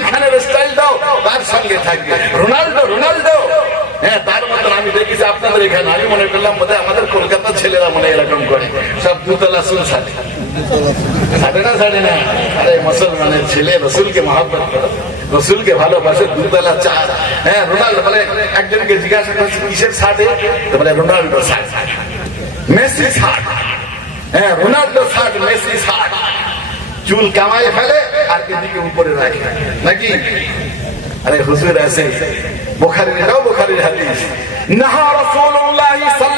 খানের স্টাইল দাও। তার থাকবে। রোনাল্ডো রোনাল্ডো হ্যাঁ আপনাদের এখানে। আমি মনে করলাম বোধহয় আমাদের কলকাতার ছেলেরা মনে এরকম করে। সব দুতলা সাথে সাড়ে না না। আরে, মুসলমানের ছেলে রসুলকে মহাব্বত রসুলকে ভালোবাসে দুতলা চা। হ্যাঁ রোনাল্ডো, বলে একজনকে জিজ্ঞাসা করছে কিসের সাথে বলে, রোনাল্ডো সাথ মেসি সাথ হ্যাঁ রোনাল্ডো সাথ মেসি সাথ চুল কামাই ফেলে আর এদিকে উপরে রাখে। নাকি? আরে, হুজুর আছে। বুখারীর, এটাও বুখারীর হাদিস। নাহা রাসূলুল্লাহ সাল্লাল্লাহু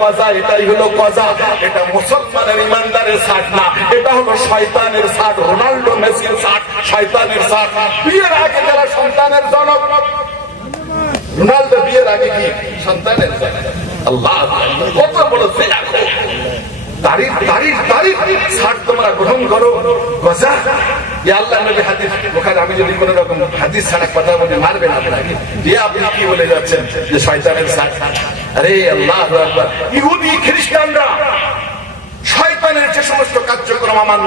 কজা এটাই হলো কজা। এটা মুসলমানের ইমানদারের সাট না। এটা হলো শয়তানের সাট রোনাল্ডো মেসির সাট শয়তানের সাট বিয়ের আগে যারা সন্তানের জনক, রোনাল্ডো বিয়ের আগে কি? সন্তানের আল্লাহ কত বড় দেখো তারিফ তারিফ তারিফ সাট তোমরা গ্রহণ করো। গজা। শয়তানের ইহুদি, খ্রিস্টানরা যে সমস্ত কার্যক্রম আমার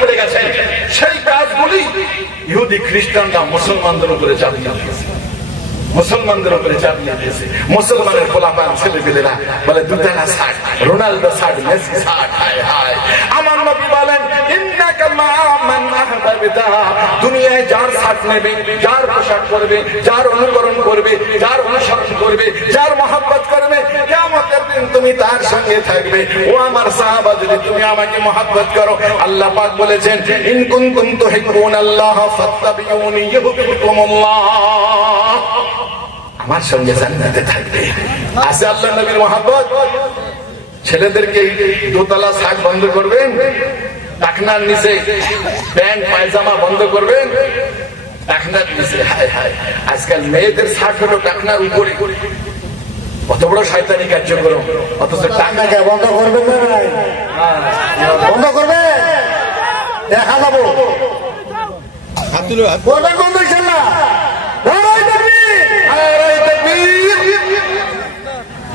করে সেই কাজগুলি ইহুদি, খ্রিস্টানরা মুসলমানদের উপরে দিয়েছে। মুসলমানদের উপরে চাপিয়ে দিয়েছে। মুসলমানের ফলাফল ছেলে পেলেরা বলে দুটানা ষাট রোনাল্ডো ষাট মেসি ষাট হায় হায়। দুনিয়ায় যার ষাট নেবে, যার পোশাক করবে যার অনুকরণ করবে, যার অনুসরণ করবে, যার মহাব্বত করবে, কিয়ামতের দিন তুমি তার সঙ্গে থাকবে। ও আমার সাহাবা, যদি তুমি আমাকে মহাব্বত করো, আল্লাহ পাক বলেছেন, ইন কুনতুম তুহিব্বুন আল্লাহ ফাত্তাবিউনি ইউহিব্বুকুমুল্লাহ। আমার সঙ্গে জান্নাতে থাকবে। আছে আল্লাহ নবীর মহাব্বত? ছেলেদেরকে দোতলা শাক বন্ধ করবেন? টাকনার নিচে প্যান্ট পায়জামা বন্ধ করবেন। টাকনার নিচে হায় হায় আজকাল মেয়েদের শাক হলো টাকনার উপরে। কত বড় শয়তানি কার্যক্রম। অথচ টাকা আপনাকে বন্ধ করবেন বন্ধ করবে দেখা যাব। বন্ধ ইনশাল্লাহ